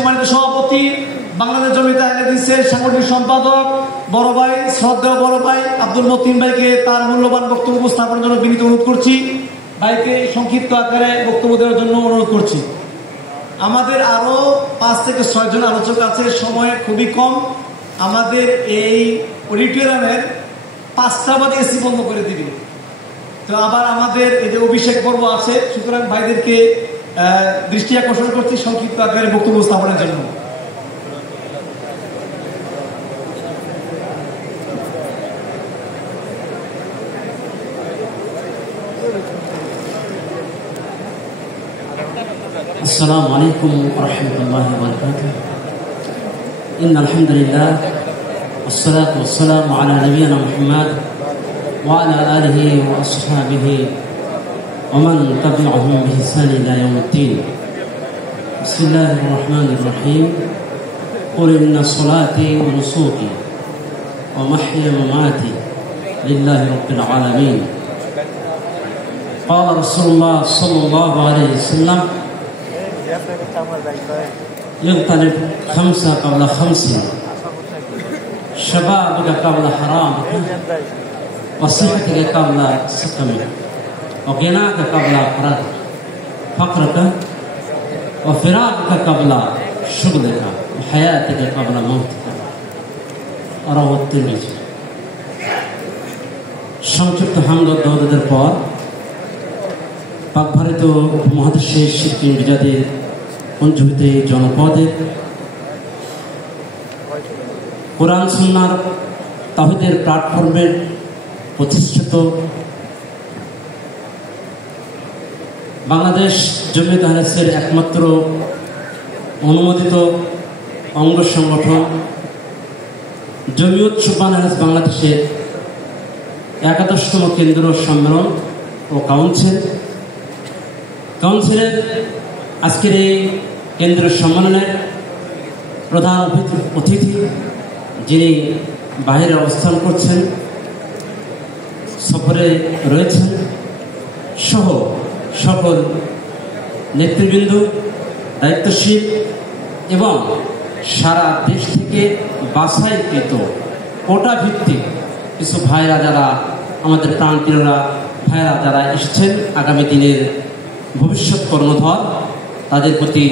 সম্মানিত সভাপতি, বাংলাদেশ জমিয়তে আহলে হাদিসের সাংগঠনিক সম্পাদক বড় ভাই, শ্রদ্ধেয় বড় ভাই আব্দুল মতিন ভাইকে তার মূল্যবান বক্তব্য উপস্থাপনের জন্য বিনীত অনুরোধ করছি। ভাইকে সংক্ষিপ্ত আকারে বক্তব্য দেওয়ার জন্য অনুরোধ করছি। আমাদের আরো 5 থেকে 6 জন আলোচক আছে, সময় খুবই কম। আমাদের এই অডিটোরিয়ামের 5টা বাজে এসি বন্ধ করে দিবি। তো আবার আমাদের এই যে অভিষেক পর্ব আছে, সুতরাং ভাইদেরকে দৃষ্টি আকর্ষণ করছি সংক্ষিপ্ত আকারে বক্তব্য উপস্থাপনের জন্য। السلام عليكم ورحمة الله وبركاته. إن الحمد لله والصلاة والسلام على نبينا محمد وعلى آله وأصحابه ومن تبعهم بإحسان إلى يوم الدين. بسم الله الرحمن الرحيم. قل إن صلاتي ونسكي ومحيي ومماتي لله رب العالمين. قال رسول الله صلى الله عليه وسلم يغتنم 5 قبل 5 شبابك قبل حرامك وصحتك قبل سقمك وغناك قبل فقرك وفراقك قبل شغلك وحياتك قبل موتك. رواه الترمذي. সংক্ষিপ্ত হামদ ও দরুদের পর পাক ভারত উপমহাদেশের সিকিম বিজাদের পঞ্চভূতে জনপদের কোরআন সুন্নাহর তাওহীদের প্ল্যাটফর্মের প্রতিষ্ঠিত বাংলাদেশ জমিয়তে আহলে হাদিসের একমাত্র অনুমোদিত অঙ্গ সংগঠন জমিয়ত সুবহান আহলে হাদিস বাংলাদেশের 11তম কেন্দ্র সম্মেলন ও কাউন্সিলের আজকের এই কেন্দ্রীয় সম্মেলনের প্রধান অতিথি, যিনি বাইরে অবস্থান করছেন, সফরে রয়েছেন, সহ সকল নেতৃবৃন্দ, দায়িত্বশীল এবং সারা দেশ থেকে বাছাইকৃত কোটা ভিত্তিক কিছু ভাইরা, যারা আমাদের প্রাণপ্রিয়রা ভাইরা যারা এসেছেন আগামী দিনের ভবিষ্যৎ কর্মধর, তাদের প্রতি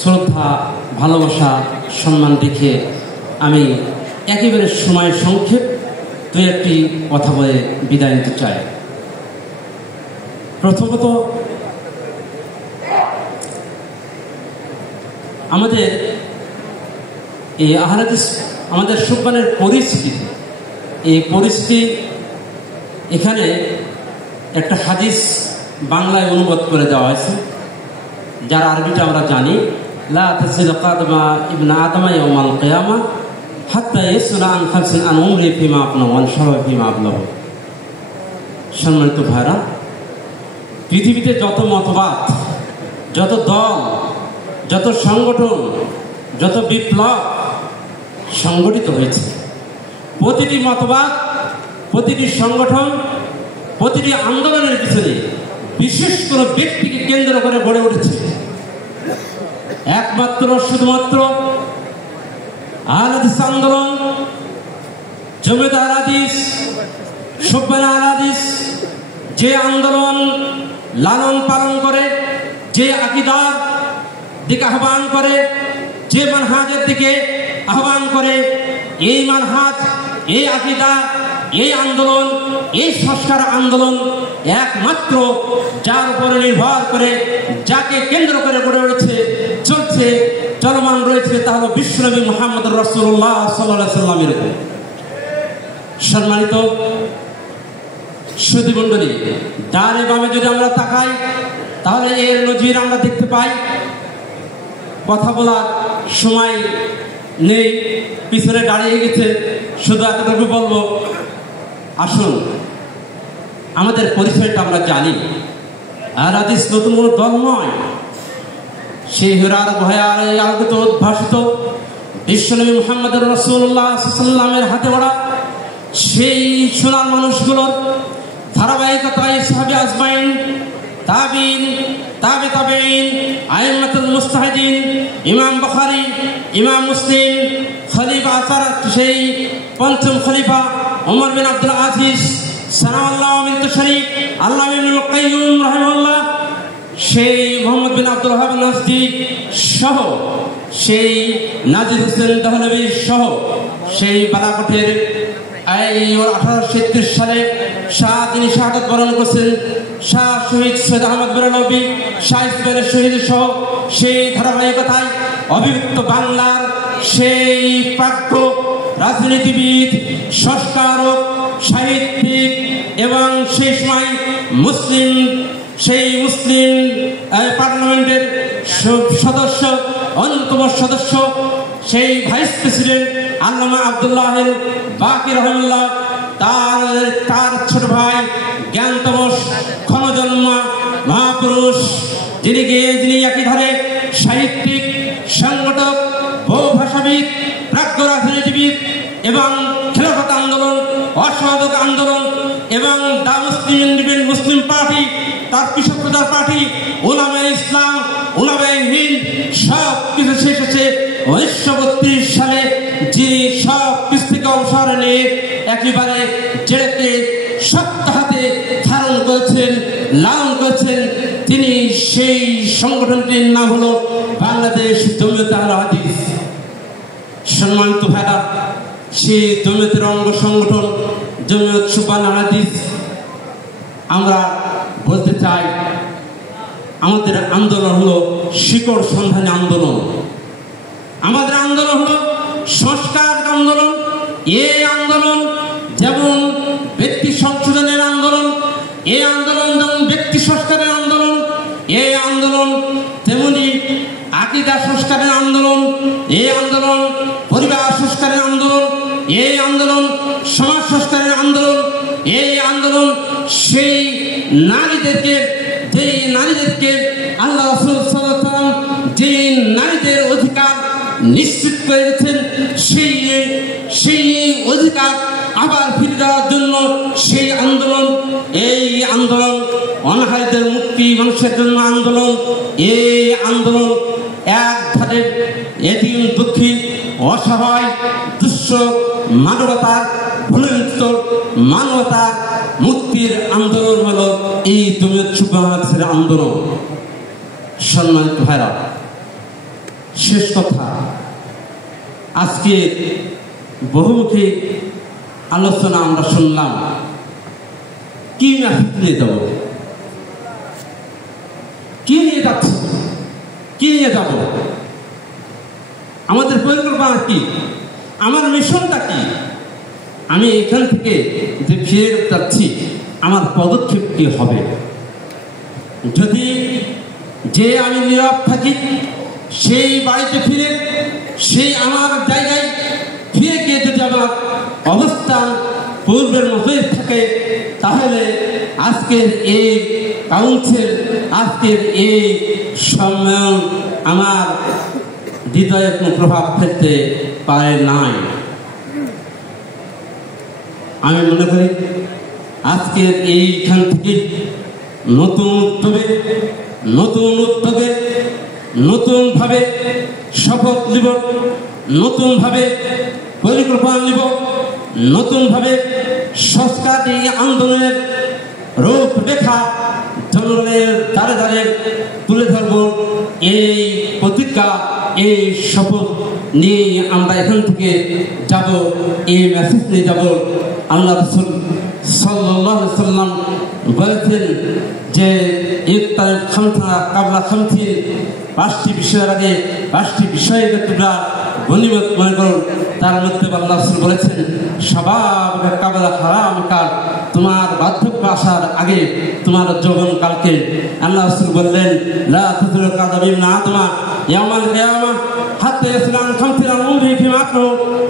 শ্রদ্ধা, ভালোবাসা, সম্মান রেখে আমি একেবারে সময় সংক্ষেপ 2-1টি কথা বলে বিদায় নিতে চাই। প্রথমত, আমাদের এই আহলে হাদিস আমাদের সুবহানের পরিস্থিতি, এই পরিস্থিতি এখানে একটা হাদিস বাংলায় অনুবাদ করে দেওয়া হয়েছে, যার আরবিটা আমরা জানি, লা তাসিলু কাদমা ইবনে আদম ইয়াউমাল কিয়ামা হাত্তা ইয়াসুলা আন খামসিন আন উমরি ফিমা আপনা ওয়ান শাবা ফিমা আবলাহু। সম্মানিত ভাইরা, পৃথিবীতে যত মতবাদ, যত দল, যত সংগঠন, যত বিপ্লব সংগঠিত হয়েছে, প্রতিটি মতবাদ, প্রতিটি সংগঠন, প্রতিটি আন্দোলনের পিছনে বিশেষ কোনো ব্যক্তিকে কেন্দ্র করে গড়ে উঠেছে। একমাত্র শুধুমাত্র আহলে হাদিস আন্দোলন, জমিয়তে আহলে হাদিস, সুবহান আহলে হাদিস যে আন্দোলন লালন পালন করে, যে আকীদার দিকে আহ্বান করে, যে মানহাজের দিকে আহ্বান করে, এই মানহাজ, এই আকীদা, এই আন্দোলন, এই সংস্কার আন্দোলন একমাত্র যার উপরে নির্ভর করে, যাকে কেন্দ্র করে গড়ে উঠেছে, চলছে, চলমান রয়েছে, তা হলো বিশ্বনবী মুহাম্মদ রাসূলুল্লাহ সাল্লাল্লাহু আলাইহি ওয়াসাল্লামের উপর। সম্মানিত সুধী মণ্ডলী, ডানে বামে যদি আমরা তাকাই, তাহলে এর নজির আমরা দেখতে পাই। কথা বলার সময় নেই, পিছনে দাঁড়িয়ে গেছে, শুধু এতটুকু বলবো, আসুন আমাদের পরিচয়টা আমরা জানি। আহলে হাদিস নতুন কোনো দল নয়, সেই হিরার ভয়ার আলোকিত উদ্ভাসিত বিশ্বনবী মুহাম্মদ রাসূলুল্লাহ সাল্লাল্লাহু আলাইহি ওয়াসাল্লামের হাতে গড়া সেই সোনার মানুষগুলোর ধারাবাহিকতায় সাহাবী আজমাইন, তাবিঈন, তাবে তাবেঈন, আইম্মাতুল মুজতাহিদিন, ইমাম বুখারী, ইমাম মুসলিম, খলিফা আসার সেই পঞ্চম খলিফা ওমর বিন আব্দুল আজিজ, সানাউল্লাহ বিন তাশরিক, আল্লামা ইবনুল কাইয়্যিম রাহিমাহুল্লাহ, সেই মুহাম্মদ বিন আব্দুল ওয়াহাব নাজদী সহ সেই নাজির হোসেন দহলভী সহ সেই বালাকোটের 1837 সালে তিনি শাহাদাত বরণ করছেন। শাহ শহীদ সৈয়দ আহমদ বেরলভী, শাহ ইসমাইল শহীদ সহ সেই ধারাবাহিকতায় অবিভক্ত বাংলার সেই প্রাজ্ঞ রাজনীতিবিদ, সংস্কারক, সাহিত্যিক এবং সেই সময় মুসলিম পার্লামেন্টের সদস্য, অন্যতম সদস্য সেই ভাইস প্রেসিডেন্ট আল্লামা আব্দুল্লাহ বাকি রহমাল্লাহ, তার ছোট ভাই জ্ঞানতমস ক্ষণজন্মা মহাপুরুষ, যিনি একই ধারে সাহিত্যিক, সংগঠক, বহুভাষাবিদ, প্রাজ্ঞ রাজনীতিবিদ এবং খেলাফত আন্দোলন, অসহযোগ আন্দোলন এবং দা মুসলিম ইন্ডিপেন্ডেন্ট মুসলিম পার্টি, তার কৃষক প্রচার পার্টি, উলামায়ে ইসলাম, উলামায়ে হিন্দ সব কিছু শেষ হচ্ছে 1932 সালে, যিনি সব কিছু থেকে অবসর নিয়ে একেবারে জেড়েতে শক্ত হাতে ধারণ করেছেন, লালন করেছেন, তিনি সেই সংগঠনটির নাম হলো বাংলাদেশ জমিয়তে আহলে হাদিস। সম্মানিত ভাইরা, সেই জমিয়তের অঙ্গ সংগঠন জমিয়ত সুবহান আহলে হাদিস, আমরা বলতে চাই আমাদের আন্দোলন হলো শিকড় সন্ধানী আন্দোলন। আমাদের আন্দোলন হলো সংস্কার আন্দোলন। এই আন্দোলন যেমন ব্যক্তি সংশোধনের আন্দোলন, এই আন্দোলন যেমন ব্যক্তি সংস্কারের আন্দোলন, এই আন্দোলন তেমনি আকীদা সংস্কারের আন্দোলন, এই আন্দোলন পরিবার সংস্কারের আন্দোলন, এই আন্দোলন সমাজ সংস্কারের আন্দোলন, এই আন্দোলন সেই নারীদেরকে, যেই নারীদেরকে আল্লাহ রাসূল সাল্লাল্লাহু আলাইহি ওয়াসাল্লাম যে নারীদের অধিকার নিশ্চিত করে দিয়েছেন, সেই অধিকার আবার ফিরে দেওয়ার জন্য সেই আন্দোলন। এই আন্দোলন অনাহারীদের মুক্তি, মানুষের জন্য আন্দোলন। এই আন্দোলন এক ধারে এতিম, দুঃখী, অসহায়, দুঃস্থ মানবতার ভুলন্ত মানবতার মুক্তির আন্দোলন হলো এই জমিয়ত সুবহান আহলে হাদিসের আন্দোলন। সম্মানিত ভাইরা, শেষ কথা, আজকে বহুমুখী আলোচনা আমরা শুনলাম। কি মেসেজ নিয়ে যাব, কি নিয়ে যাচ্ছি, কি নিয়ে যাব, আমাদের পরিকল্পনা কি, আমার মিশনটা কি, আমি এখান থেকে যে ফিরে যাচ্ছি আমার পদক্ষেপ কি হবে। যদি যে আমি নীরব থাকি, সেই বাড়িতে ফিরে, সেই আমার জায়গায় ফিরে গিয়ে যদি আমার অবস্থান পূর্বের মতোই থাকে, তাহলে আজকের এই কাউন্সিল, আজকের এই সম্মেলন আমার হৃদয়ে কোনো প্রভাব ফেলতে পারে নাই। আমি মনে করি আজকের এইখান থেকে নতুন উদ্যোগে নতুনভাবে শপথ নিব, নতুনভাবে পরিকল্পনা নিব, নতুনভাবে সংস্কার এই আন্দোলনের রূপরেখা জনগণের দ্বারে দ্বারে তুলে ধরব। এই প্রতিজ্ঞা, এই শপথ নিয়ে আমরা এখান থেকে যাব, এই মেসেজ নিয়ে যাব। আল্লাহ রাসূল সাল্লাল্লাহু আলাইহি ওয়াসাল্লাম বলেছেন যে ইফতার খামসা কাবলা খামসি, 5টি বিষয়ের আগে 5টি বিষয়কে তোমরা গনিমত মনে করো। তার মধ্যে আল্লাহ রাসূল বলেছেন শাবাব কাবলা হারাম কাল, তোমার বার্ধক্য আসার আগে তোমার যৌবন কালকে। আল্লাহ রাসূল বললেন লা তুযিরু কাদাবিম না তোমা ইয়াউমাল কিয়ামা হাত্তা ইয়াসলান খামসিন উমরি ফি মাকরু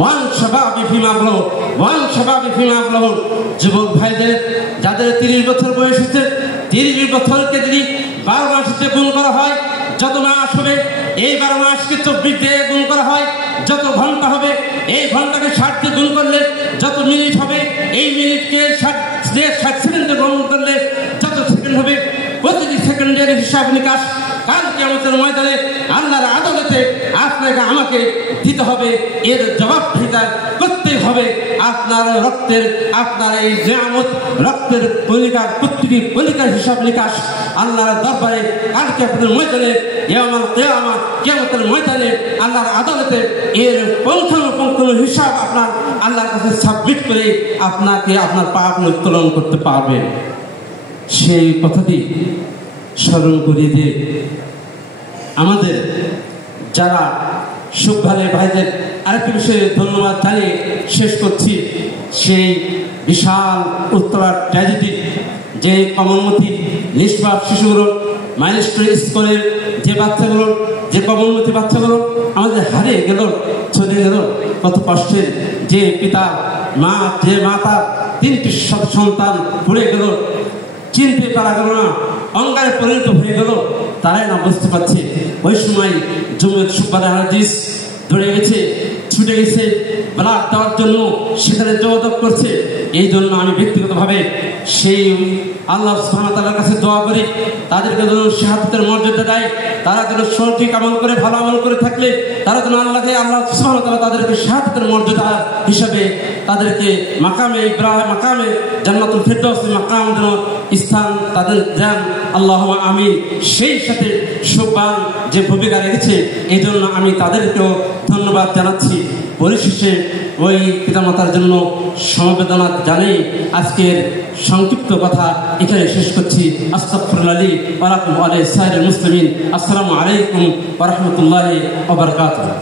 ওয়ান শাবাবি ফি মাকরু ওয়ান শাবাবি ফি মাকরু। যুবক ভাইদের যাদের 30 বছর বয়স হচ্ছে, 30 বছরকে যদি 12 মাসে গুণ করা হয়, যত মাস হবে এই 12 মাসকে 24 দিয়ে গুণ করা হয়, যত ঘন্টা হবে এই ঘন্টাকে 60 দিয়ে গুণ করলে, যত মিনিট হবে এই মিনিটকে 60 সেকেন্ডে গুণ করলে, যত সেকেন্ড হবে প্রতিটি সেকেন্ডে এর হিসাব নিকাশ কাল কিয়ামতের ময়দানে আল্লাহর আদালতে আপনাকে আমাকে দিতে হবে। এর জবাবদিহিতা করতেই হবে। আপনার রক্তের, আপনার এই নিয়ামত, রক্তের কণিকার, প্রত্যেকটি কণিকার হিসাব নিকাশ আল্লাহর দরবারে কাল কিয়ামতের ময়দানে, ইয়াউমুল কিয়ামা, কিয়ামতের ময়দানে আল্লাহর আদালতে এর পুঙ্খানুপুঙ্খ হিসাব আপনার আল্লাহর কাছে সাবমিট করে আপনাকে আপনার পাপ উত্তোলন করতে পারবেন। সেই কথাটি স্মরণ করিয়ে দিয়ে আমাদের যারা সুখভালে ভাইদের আরেকটি বিষয়ে ধন্যবাদ জানিয়ে শেষ করছি। সেই বিশাল উত্তরার ট্র্যাজেডি, যে কমলমতি নিষ্পাপ শিশুগুলো, মাইলস্টোন স্কুলের যে বাচ্চাগুলো, যে কমলমতি বাচ্চাগুলো আমাদের হারিয়ে গেল, চলে গেল, কত কষ্টের। যে পিতা মা, যে মাতা 3টি সন্তান পড়ে গেল, চিনতে পারা গেল না, অঙ্গারে পরিণত হয়ে গেল, তারাই না বুঝতে পারছে। ওই সময় জমিয়ত সুবহানের হাদিস ধরে গেছে, ছুটে গেছে ব্লাড দেওয়ার জন্য, সেখানে যোগাযোগ করছে। এই জন্য আমি ব্যক্তিগতভাবে সেই আল্লাহ সুবহানাহু ওয়া তাআলার কাছে দোয়া করি, তাদেরকে যেন শাহাদাতের মর্যাদা দেয়। তারা যেন সঠিক আমল করে, ভালো আমল করে থাকলে তারা যেন আল্লাহ সুবহানাহু ওয়া তাআলা তাদেরকে শাহাদাতের মর্যাদা হিসাবে তাদেরকে মাকামে ইব্রাহিম, মাকামে জান্নাতুল ফিরদাউস মাকাম যেন স্থান তাদের দেন, আল্লাহুম্মা আমিন। সেই সাথে সুবহান যে ভূমিকা রেখেছে, এই জন্য আমি তাদেরকেও ধন্যবাদ জানাচ্ছি। পরিশেষে ওই পিতামাতার জন্য সমবেদনা জানাই আজকের সংক্ষিপ্ত কথা এখানে শেষ করছি। আস্তাগফিরুল্লাহ লি ওয়া লাকুম ওয়া লিসাইরিল মুসলিমিন। আসসালামু আলাইকুম ওয়া রাহমাতুল্লাহি ওয়া বারাকাতুহু।